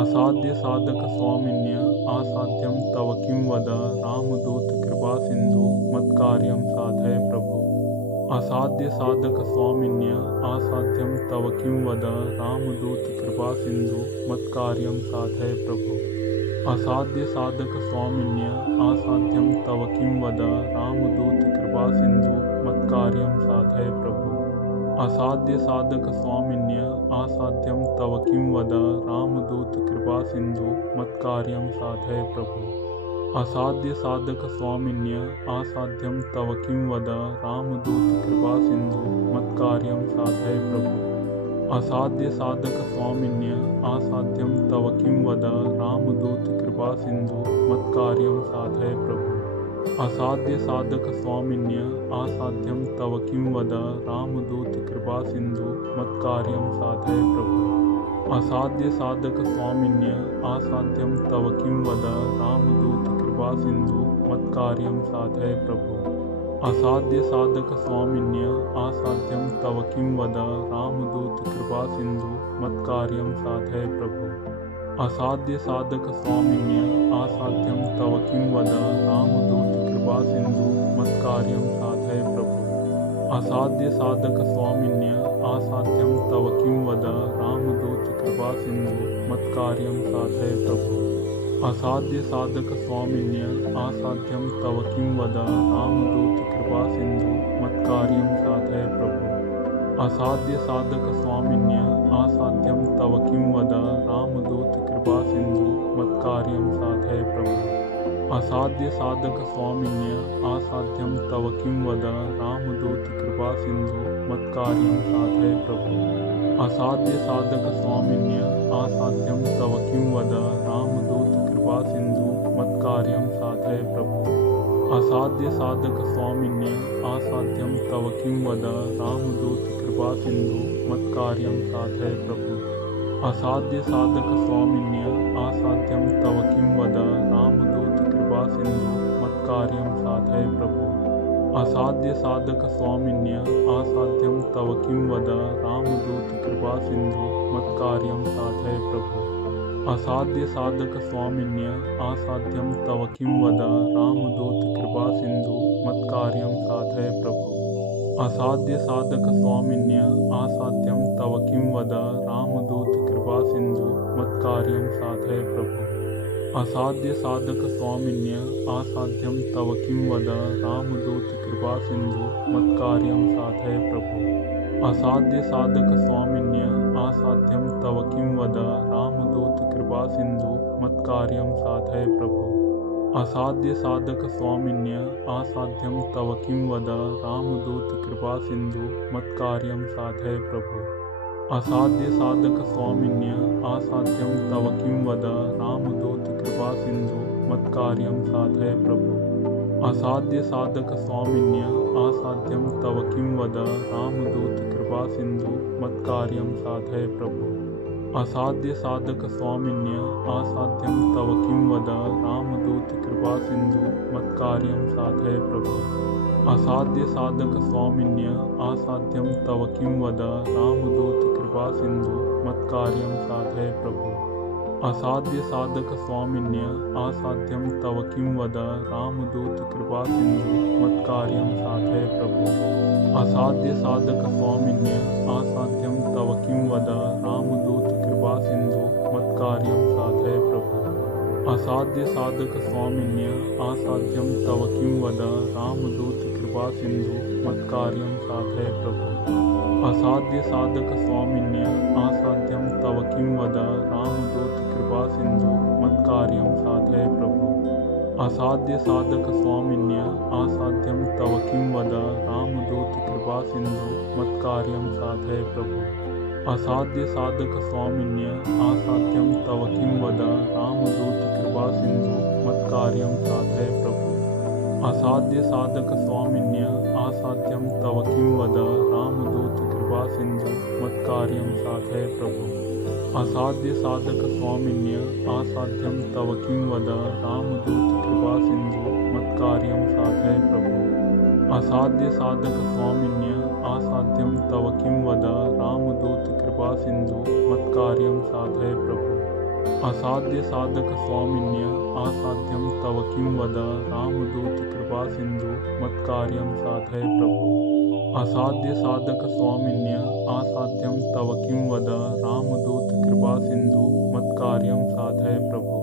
असाध्य साधक स्वामिन्य आसाध्यं तव किं वद रामदूत कृपा सिंधु मत्कार्यं साधय प्रभु। असाध्य साधक स्वामिन्य आसाध्यं तव किं वद रामदूत कृपा सिंधु मत्कार्यं साधय प्रभु। असाध्य साधक स्वामिन्य आसाध्यं तव किं वद रामदूत कृपा सिंधु मत्कार्यं साधय प्रभु। असाध्य साधक स्वामिन्य आसाध्यं तव किं वद रामदूत कृपा सिंधु मत्कार्यं साधय प्रभु। असाध्य साधक स्वामिन्य आसाध्यं तव किं वद रामदूत कृपा सिंधु मत्कार्यं साधय प्रभु। असाध्य साधक स्वामिन्य आसाध्यं तव किं वद रामदूत कृपा सिंधु मत्कार्यं साधय प्रभु। असाध्य साधक स्वामिन्य आसाध्यं तव किं वद रामदूत कृपा सिंधु मत्कार्यं साधय प्रभु। असाध्य साधक स्वामिन्य आसाध्यं तव किं वद रामदूत कृपा सिंधु मत्कार्यं साधय प्रभु। असाध्य साधक स्वामिन्य आसाध्यं तव किं वद रामदूत कृपा सिंधु मत्कार्यं साधय प्रभु। असाध्य साधक स्वामिन्य आसाध्यं तव किं वद रामदूत कृपा सिंधु मत्कार्यं साधय प्रभु। असाध्य साधक स्वामिन्य आसाध्यं तव किं वद रामदूत कृपा सिंधु मत्कार्यं साधय प्रभु। असाध्य साधक स्वामिन्य आसाध्यं तव किं वद रामदूत कृपा सिंधु मत्कार्यं साधय प्रभु। असाध्य साधक स्वामिन्य आसाध्यं तव किं वद रामदूत कृपा सिंधु मत्कार्यं साधय प्रभु। असाध्य साधक स्वामिन्य आसाध्यं तव किं वद रामदूत कृपा सिंधु मत्कार्यं साधय प्रभु। असाध्य साधक स्वामिन्य आसाध्यं तव किं वद रामदूत कृपा सिंधु मत्कार्यं साधय प्रभु। असाध्य साधक स्वामिन्य आसाध्यं तव किं वद रामदूत कृपा सिंधु मत्कार्यं साधय प्रभु। असाध्य साधक स्वामिन्य आसाध्यं तव किं वद रामदूत कृपा सिंधु मत्कार्यं साधय प्रभु। असाध्य साधक स्वामिन्य आसाध्यं तव किं वद रामदूत कृपा सिंधु मत्कार्यं साधय प्रभु। असाध्य साधक स्वामिन्य आसाध्यं तव किं वद रामदूत कृपा सिंधु मत्कार्यं साधय प्रभु। असाध्य साधक स्वामिन्य आसाध्यं तव किं वद रामदूत कृपा सिंधु मत्कार्यं साधय प्रभु। असाध्य साधक स्वामिन्य आसाध्यं तव किं वद रामदूत कृपा सिंधु मत्कार्यं साधय प्रभु। असाध्य साधक स्वामिन्य आसाध्यं तव किं वद रामदूत कृपा सिंधु मत्कार्यं साधय प्रभु। असाध्य साधक स्वामिन्य आसाध्यं तव किं वद रामदूत कृपा सिंधु मत्कार्यं साधय प्रभु। असाध्य साधक स्वामिन्य आसाध्यं तव किं वद रामदूत कृपा सिंधु मत्कार्यं साधय प्रभु। असाध्य साधक स्वामिन्य आसाध्यं तव किं वद रामदूत कृपा सिंधु मत्कार्यं साधय प्रभु। असाध्य साधक स्वामिन्य आसाध्यं तव किं वद रामदूत कृपा सिंधु मत्कार्यं साधय प्रभु। असाध्य साधक स्वामिन्य आसाध्यं तव किं वद रामदूत कृपा सिंधु मत्कार्यं साधय प्रभु। असाध्य साधक स्वामिन्य आसाध्यं तव किं वद रामदूत कृपा सिंधु मत्कार्यं साधय प्रभु। असाध्य साधक स्वामिन्य आसाध्यं तव किं वद रामदूत कृपा सिंधु मत्कार्यं साधय प्रभु। असाध्य साधक स्वामिन्य आसाध्यं तव किं वद रामदूत कृपा सिंधु मत्कार्यं साधय प्रभु। असाध्य साधक स्वामिन्य आसाध्यं तव किं वद रामदूत कृपा सिंधु मत्कार्यं साधय प्रभु। असाध्य साधक स्वामिन्य आसाध्यं तव किं वद रामदूत कृपा सिंधु मत्कार्यं साधय प्रभु। असाध्य साधक स्वामिन्य आसाध्यं तव किं वद रामदूत कृपा सिंधु मत्कार्यं साधय प्रभु। असाध्य साधक स्वामिन्य आसाध्यं तव किं वद रामदूत कृपा सिंधु मत्कार्यं साधय प्रभु। असाध्य साधक स्वामिन्य आसाध्यं तव किं वद रामदूत कृपा सिंधु मत्कार्यं साधय प्रभु। असाध्य साधक स्वामिन्य आसाध्यं तव किं वद रामदूत कृपा सिंधु मत्कार्यं साधय प्रभु। असाध्य साधक स्वामिन्य आसाध्यं तव किं वद रामदूत कृपा सिंधु मत्कार्यं साधय प्रभु। असाध्य साधक स्वामिन्य आसाध्यं तव किं वद रामदूत कृपा सिंधु मत्कार्यं साधय प्रभु।